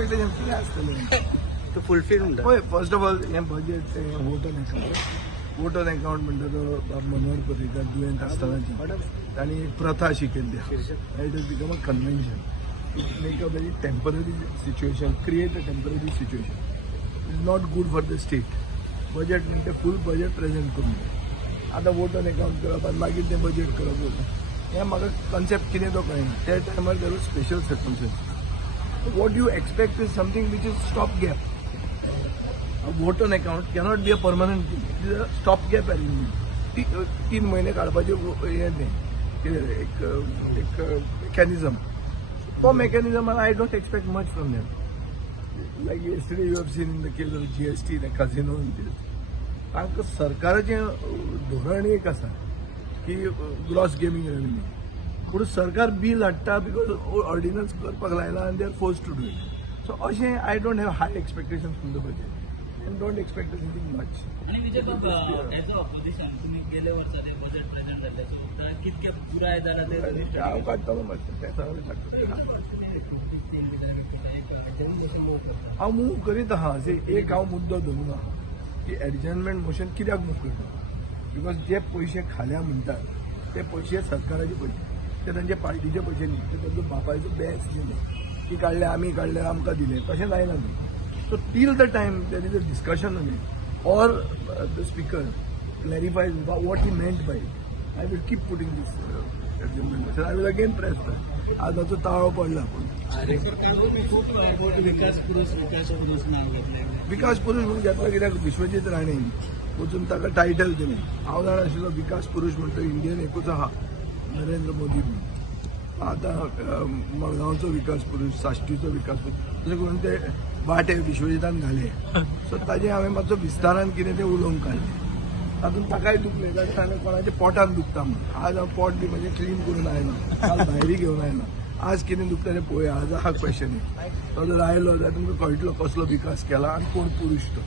Expectation कितें आसतलें तो फुलफील म्हणटा. पळय फर्स्ट ऑफ ऑल हें बजेट वोट ऑन अकाउंट म्हणटा तो बाब मनोहर पर्रीकार दुयेंत आसतनाची तांणी एक प्रथा अशी केल्ली it is become a convention it make a very temporary situation create a temporary situation it is not good for the state budget म्हणजे फूल बजेट प्रेझेंट करून जाय आतां वोट ऑन अकाउंट करप आनी मागीर तें बजेट करप हें म्हाका कन्सेप्ट कितें तो कळना त्या टायमार there was special circumstance what you expect is something which is stop gap A vote on account cannot be a permanent thing. It is a stopgap arrangement. 3 महिने काढपाचे एक मेकॅनिझम तो mechanism I don't expect much from them like yesterday you have seen in the case of GST the कझिनो तांकां सरकाराचें धोरण एक आसा की ग्रॉस गेमिंग रेव्हेन्यू पूण सरकार बील हाडटा बिकॉज ऑर्डिनन्स करपाक लायला आनी they are force to do it so अशें I don't have high expectation from the budget and don't expect anything much. आणि विजय बाबा ॲज अ ऑपोजिशन तुम्ही गेले वर्सा ते बजेट प्रेझेंट जाल्ले कितके पुराय जालां ते हांव काडटलो मातशें तें सगळें काडटलो हांव मूव करीत आहा एक हांव मुद्दो धरून आहा की एडजस्टमेंट मोशन कित्याक मूव करता बिकॉज जे पयशे खाल्या म्हणटात ते पयशे सरकाराचे पयशे ते तांचे पार्टीचे पयशे न्ही ते तांचो बापायचो बॅस दिले की काडले आमी काडले आमकां दिले तशें जायना न्ही So till the time there is a discussion on it, or the speaker clarifies what he meant by it, I will keep putting this argument. I will again press that. आज तो ताळो पडला विकास पुरुष म्हणून घेतला कित्याक विश्वजीत राणे वचून ताका टायटल दिलें हांव जाणा आशिल्लो विकास पुरुष म्हणटा इंडियन एकूच आहा नरेंद्र मोदी म्हणून आतां मडगांवचो विकास पुरुष साश्टीचो विकास पुरुष तशें करून ते वाटे विश्वजितान घाले सो ताजें हांवें मातसो विस्तारान कितें तें उलोवंक काडलें तातूंत ताकाय दुखलें कारण ताणें कोणाच्या पोटान दुखता म्हणून आज हांव पोट बी म्हजें क्लीन करून आयलो काल भायरी घेवन आयलो आज कितें दुखता तें पळोवया आज हा क्वेश्चन तो जर आयलो जाल्यार तुमकां कळटलो कसलो विकास केला आनी कोण पुरुश तो